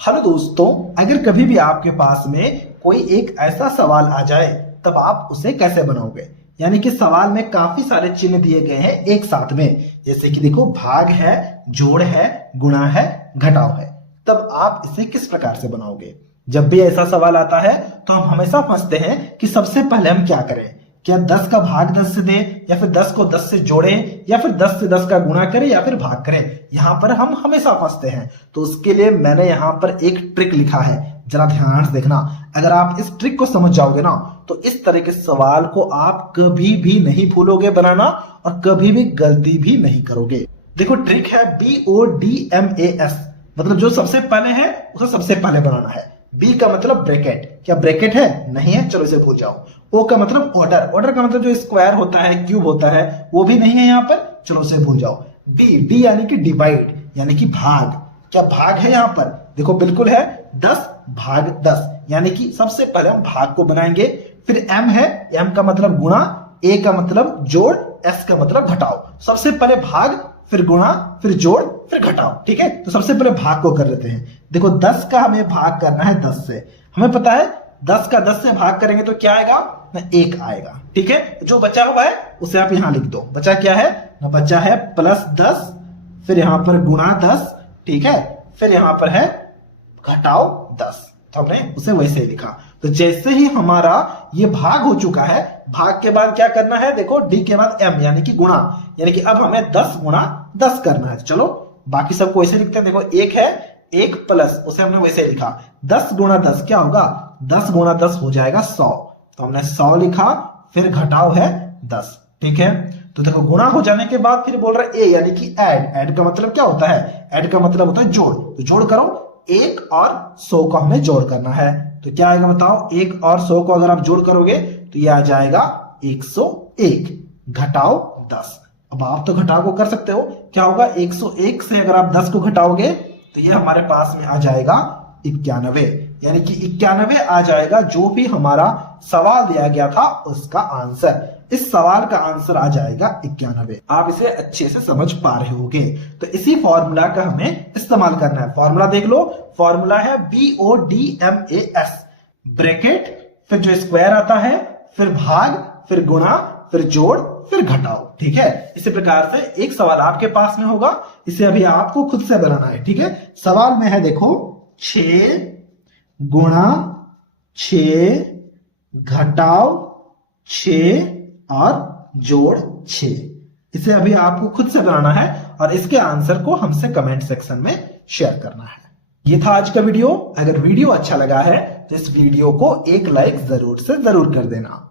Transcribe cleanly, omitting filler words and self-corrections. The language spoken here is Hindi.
हेलो दोस्तों, अगर कभी भी आपके पास में कोई एक ऐसा सवाल आ जाए तब आप उसे कैसे बनाओगे। यानी कि सवाल में काफी सारे चिन्ह दिए गए हैं एक साथ में, जैसे कि देखो भाग है, जोड़ है, गुणा है, घटाव है। तब आप इसे किस प्रकार से बनाओगे। जब भी ऐसा सवाल आता है तो हम हमेशा फंसते हैं कि सबसे पहले हम क्या करें, क्या 10 का भाग 10 से दें, या फिर 10 को 10 से जोड़ें, या फिर 10 से 10 का गुणा करें, या फिर भाग करें। यहां पर हम हमेशा फंसते हैं। तो उसके लिए मैंने यहां पर एक ट्रिक लिखा है, जरा ध्यान से देखना। अगर आप इस ट्रिक को समझ जाओगे ना तो इस तरह के सवाल को आप कभी भी नहीं भूलोगे बनाना और कभी भी गलती भी नहीं करोगे। देखो ट्रिक है BODMAS, मतलब जो सबसे पहले है उसे सबसे पहले बनाना है। बी का मतलब ब्रैकेट, क्या ब्रैकेट है? नहीं है, चलो इसे भूल जाओ। ओ का मतलब ऑर्डर, ऑर्डर का मतलब जो स्क्वायर होता है, क्यूब होता है, वो भी नहीं है यहाँ पर, चलो उसे भूल जाओ। डी यानी कि डिवाइड, यानी कि भाग, क्या भाग है यहाँ पर? देखो बिल्कुल है, 10 भाग 10, यानी कि सबसे पहले हम भाग को बनाएंगे। फिर एम है, एम का मतलब गुणा, ए का मतलब जोड़, एस का मतलब घटाओ। सबसे पहले भाग, फिर गुणा, फिर जोड़, फिर घटाओ। ठीक है, तो सबसे पहले भाग को कर लेते हैं। देखो 10 का हमें भाग करना है 10 से, हमें पता है 10 का 10 से भाग करेंगे तो क्या आएगा ना, 1 आएगा। ठीक है, जो बचा हुआ है उसे आप यहां लिख दो। बचा क्या है ना, बचा है +10, फिर यहां पर गुणा 10, ठीक है, फिर यहां पर है घटाओ 10, तो हमने उसे वैसे ही लिखा। तो जैसे ही हमारा ये भाग हो चुका है, भाग के बाद क्या करना है, देखो डी के बाद एम यानी कि गुणा, यानी कि अब हमें 10 गुणा 10 करना है। चलो बाकी सबको ऐसे लिखते हैं। देखो 1 है, 1 प्लस, उसे हमने वैसे लिखा, 10 गुणा 10 क्या होगा, 10 गुणा 10 हो जाएगा 100, तो हमने 100 लिखा। फिर घटाव है 10, ठीक है। तो देखो गुणा हो जाने के बाद फिर बोल रहा है ए यानी कि ऐड, ऐड का मतलब क्या होता है, ऐड का मतलब होता है जोड़। तो जोड़ करो, 1 और 100 को हमें जोड़ करना है। तो क्या आएगा बताओ, 1 और 100 को अगर आप जोड़ करोगे तो ये आ जाएगा 101, घटाओ 10। अब आप तो घटाव को कर सकते हो, क्या होगा 101 से अगर आप 10 को घटाओगे तो ये हमारे पास में आ जाएगा 91, यानी कि 91 आ जाएगा जो भी हमारा सवाल दिया गया था उसका आंसर। इस सवाल का आंसर आ जाएगा 91। आप इसे अच्छे से समझ पा रहे होंगे। तो इसी फॉर्मूला का हमें इस्तेमाल करना है। फॉर्मूला देख लो, फॉर्मूला है BODMAS, ब्रैकेट, फिर जो स्क्वायर आता है, फिर भाग, फिर गुणा, फिर जोड़, फिर घटाओ। ठीक है, इसी प्रकार से एक सवाल आपके पास में होगा, इसे अभी आपको खुद से बनाना है। ठीक है, सवाल में है देखो 6 गुणा 6 घटाव 6 और जोड़ 6। इसे अभी आपको खुद से बनाना है और इसके आंसर को हमसे कमेंट सेक्शन में शेयर करना है। ये था आज का वीडियो। अगर वीडियो अच्छा लगा है तो इस वीडियो को एक लाइक जरूर से जरूर कर देना।